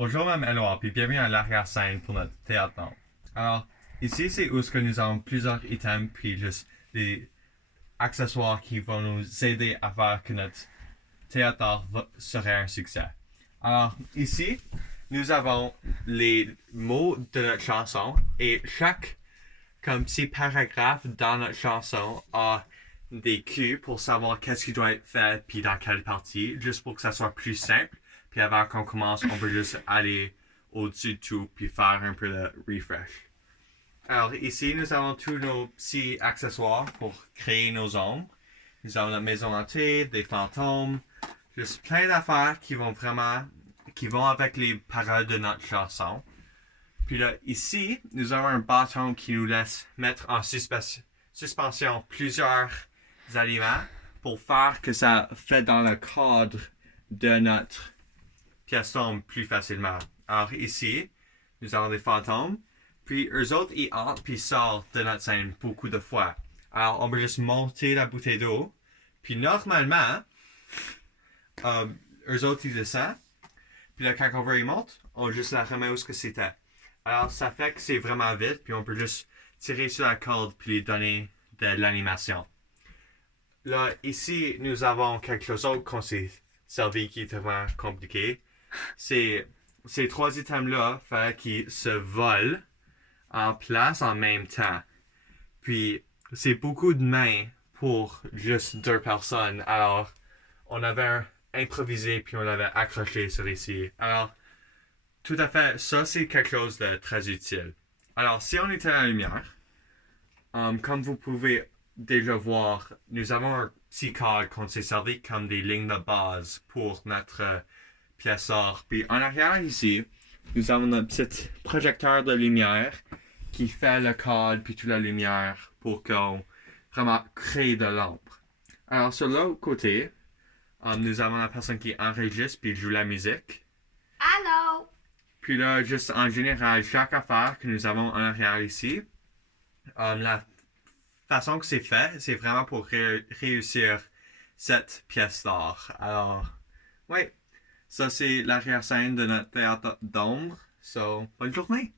Bonjour Mme Eloi, puis bienvenue à l'arrière-scène pour notre théâtre d'ombre. Alors, ici, c'est où ce que nous avons plusieurs items, puis juste des accessoires qui vont nous aider à faire que notre théâtre d'art serait un succès. Alors, ici, nous avons les mots de notre chanson, et chaque comme petit paragraphe dans notre chanson a des cues pour savoir qu'est-ce qui doit être fait, puis dans quelle partie, juste pour que ça soit plus simple. Puis avant qu'on commence, on peut juste aller au-dessus de tout, puis faire un peu de refresh. Alors ici, nous avons tous nos petits accessoires pour créer nos ombres. Nous avons notre maison hantée, des fantômes, juste plein d'affaires qui vont avec les paroles de notre chanson. Puis là, ici, nous avons un bâton qui nous laisse mettre en suspension plusieurs aliments pour faire que ça fait dans le cadre de notre pièce tombe plus facilement. Alors ici, nous avons des fantômes, puis eux autres, ils entrent puis sortent de notre scène beaucoup de fois. Alors on peut juste monter la bouteille d'eau, puis normalement, eux autres, ils descendent, puis là, quand on veut, ils montent, on juste la remet où ce que c'était. Alors ça fait que c'est vraiment vite, puis on peut juste tirer sur la corde puis les donner de l'animation. Là, ici, nous avons quelque chose d'autre qu'on s'est servi qui est vraiment compliqué. Ces trois items-là, fallait qu'ils se volent en place en même temps. Puis, c'est beaucoup de mains pour juste deux personnes. Alors, on avait improvisé puis on l'avait accroché sur ici. Alors, tout à fait, ça c'est quelque chose de très utile. Alors, si on était à la lumière, comme vous pouvez déjà voir, nous avons un petit cadre qu'on s'est servi comme des lignes de base pour notre pièce d'art. Puis en arrière ici, nous avons notre petit projecteur de lumière qui fait le cadre puis toute la lumière pour qu'on vraiment crée de l'ombre. Alors sur l'autre côté, nous avons la personne qui enregistre puis joue la musique. Allô? Puis là, juste en général, chaque affaire que nous avons en arrière ici, la façon que c'est fait, c'est vraiment pour réussir cette pièce d'art. Alors, ouais, ça c'est l'arrière-scène de notre théâtre d'ombre. So, bonne journée!